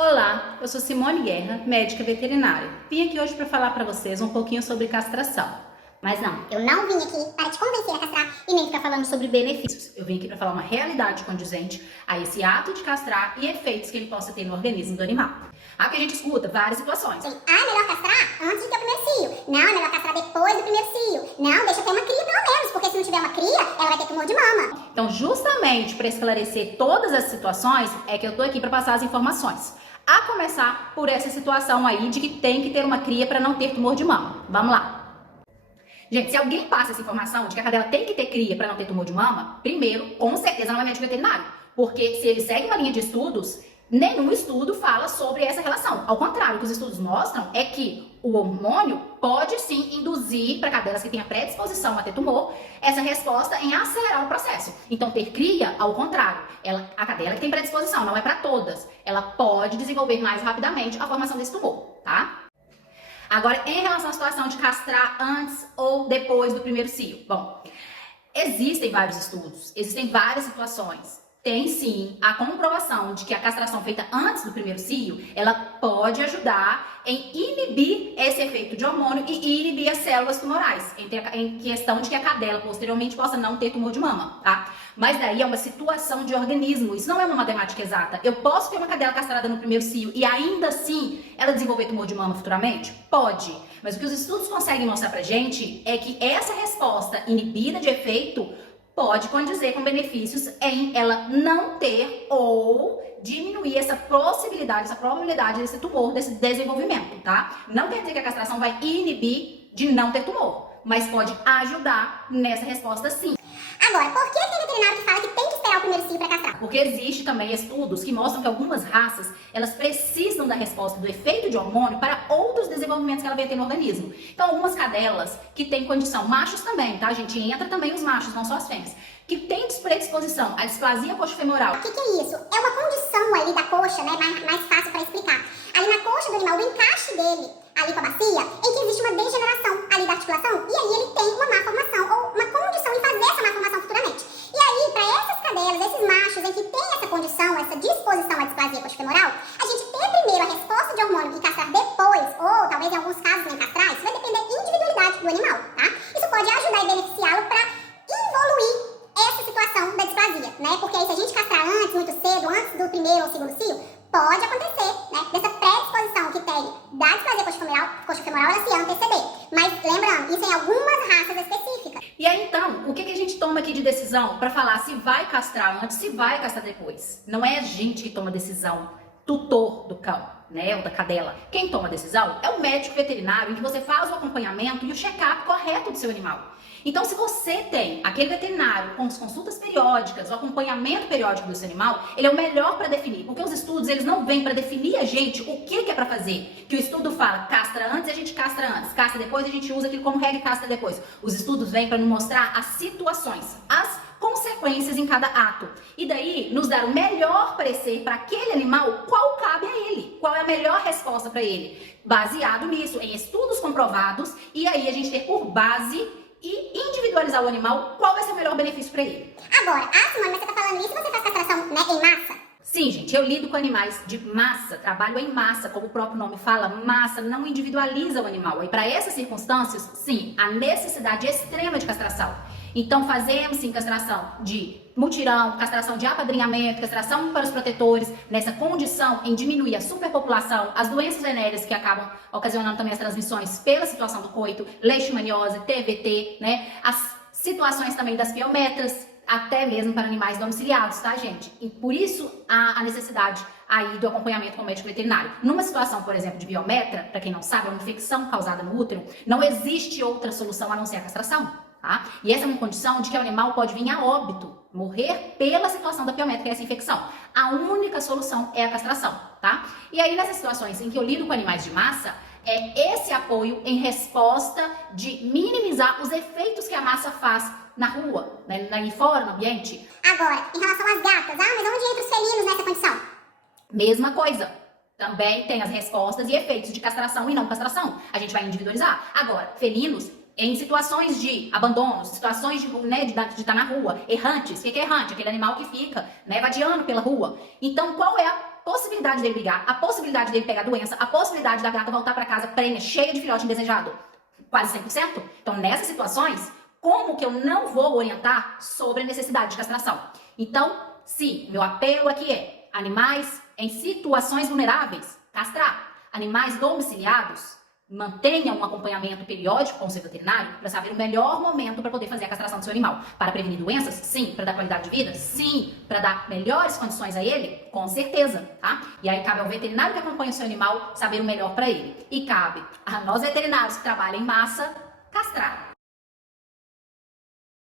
Olá, eu sou Simone Guerra, médica veterinária. Vim aqui hoje para falar para vocês um pouquinho sobre castração. Mas não, eu não vim aqui para te convencer a castrar e nem ficar falando sobre Benefícios. Eu vim aqui para falar uma realidade condizente a esse ato de castrar e efeitos que ele possa ter no organismo do animal. Aqui a gente escuta várias situações. é melhor castrar antes de ter o primeiro cio. Não, é melhor castrar depois do primeiro cio. Não, deixa eu ter uma cria pelo menos, porque se não tiver uma cria, ela vai ter tumor de mama. Então, justamente para esclarecer todas as situações, é que eu tô aqui para passar as informações. A começar por essa situação aí de que tem que ter uma cria para não ter tumor de mama. Vamos lá. Gente, se alguém passa essa informação de que a cadela tem que ter cria para não ter tumor de mama, primeiro, com certeza não é médico veterinário. Porque se ele segue uma linha de estudos, nenhum estudo fala sobre essa relação. Ao contrário, o que os estudos mostram é que o hormônio pode sim induzir para cadelas que tenham predisposição a ter tumor essa resposta em acelerar o processo. Então, ter cria, ao contrário, a cadela que tem predisposição, não é para todas, ela pode desenvolver mais rapidamente a formação desse tumor, tá? Agora, em relação à situação de castrar antes ou depois do primeiro cio. Bom, existem vários estudos, existem várias situações. Tem sim a comprovação de que a castração feita antes do primeiro cio, ela pode ajudar em inibir esse efeito de hormônio e inibir as células tumorais, em questão de que a cadela posteriormente possa não ter tumor de mama, tá? Mas daí é uma situação de organismo, isso não é uma matemática exata. Eu posso ter uma cadela castrada no primeiro cio e ainda assim ela desenvolver tumor de mama futuramente? Pode. Mas o que os estudos conseguem mostrar pra gente é que essa resposta inibida de efeito pode condizer com benefícios em ela não ter ou diminuir essa possibilidade, essa probabilidade desse tumor, desse desenvolvimento, tá? Não quer dizer que a castração vai inibir de não ter tumor, mas pode ajudar nessa resposta sim. Agora, por que tem veterinário que fala que tem que esperar o primeiro cio para castrar? Porque existe também estudos que mostram que algumas raças, elas precisam da resposta do efeito de hormônio para outros desenvolvimentos que ela vai ter no organismo. Então, algumas cadelas que têm condição, machos também, tá, gente? Entra também os machos, não só as fêmeas, que têm predisposição à displasia coxofemoral. O que é isso? É uma condição ali da coxa, né, mais fácil para explicar. Ali na coxa do animal, do encaixe dele, ali com a bacia, em que existe uma degeneração ali da articulação, e aí ele tem uma má formação, ou uma condição em fazer essa má formação futuramente. E aí, para essas cadelas, esses machos em que tem essa condição, essa disposição à displasia coxofemoral, a gente ter primeiro a resposta de hormônio e castrar depois, ou talvez em alguns casos nem castrar, isso vai depender da individualidade do animal, tá? Isso pode ajudar e beneficiá-lo para evoluir essa situação da displasia, né? Porque aí se a gente castrar antes, muito cedo, antes do primeiro ou segundo cio, pode acontecer, né? Dessa predisposição que tem da displasia coxofemoral ela se anteceder. Mas lembrando, isso em algumas raças específicas. E aí então, o que a gente toma aqui de decisão para falar se vai castrar antes, se vai castrar depois? Não é a gente que toma decisão, tutor do cão, né, ou da cadela. Quem toma a decisão é o médico veterinário, em que você faz o acompanhamento e o check-up correto do seu animal. Então, se você tem aquele veterinário com as consultas periódicas, o acompanhamento periódico do seu animal, ele é o melhor para definir, porque os estudos, eles não vêm para definir a gente o que é para fazer. Que o estudo fala, castra antes e a gente castra antes, castra depois e a gente usa aquilo como regra e castra depois. Os estudos vêm para nos mostrar as situações, as consequências em cada ato. E daí, nos dar o melhor parecer para aquele animal, qual cabe a ele, qual é a melhor resposta para ele. Baseado nisso, em estudos comprovados, e aí a gente ter por base e individualizar o animal, qual vai ser o melhor benefício para ele. Agora, Simone, mas você tá falando isso, você faz castração, né, em massa? Sim, gente, eu lido com animais de massa, trabalho em massa, como o próprio nome fala, massa não individualiza o animal. E para essas circunstâncias, sim, a necessidade extrema de castração. Então fazemos sim castração de mutirão, castração de apadrinhamento, castração para os protetores, nessa condição em diminuir a superpopulação, as doenças venéreas que acabam ocasionando também as transmissões pela situação do coito, leishmaniose, TVT, né? As situações também das piometras, até mesmo para animais domiciliados, tá, gente? E por isso a necessidade aí do acompanhamento com o médico veterinário. Numa situação, por exemplo, de biometra, para quem não sabe, é uma infecção causada no útero, não existe outra solução a não ser a castração, tá? E essa é uma condição de que o animal pode vir a óbito, morrer pela situação da piometra, que é essa infecção. A única solução é a castração, tá? E aí, nessas situações em que eu lido com animais de massa, é esse apoio em resposta de minimizar os efeitos que a massa faz na rua, né, fora, no ambiente. Agora, em relação às gatas, mas onde entra os felinos nessa condição? Mesma coisa. Também tem as respostas e efeitos de castração e não castração. A gente vai individualizar. Agora, felinos, em situações de abandono, situações de estar na rua, errantes. O que é errante? Aquele animal que fica, né, vadiando pela rua. Então, qual é a possibilidade dele brigar, a possibilidade dele pegar doença, a possibilidade da gata voltar para casa prenha, cheia de filhote indesejado, quase 100%. Então, nessas situações, como que eu não vou orientar sobre a necessidade de castração? Então, se meu apelo aqui é animais em situações vulneráveis, castrar. Animais domiciliados, mantenha um acompanhamento periódico com o seu veterinário para saber o melhor momento para poder fazer a castração do seu animal. Para prevenir doenças? Sim. Para dar qualidade de vida? Sim. Para dar melhores condições a ele? Com certeza, tá? E aí cabe ao veterinário que acompanha o seu animal saber o melhor para ele. E cabe a nós veterinários que trabalham em massa, castrar.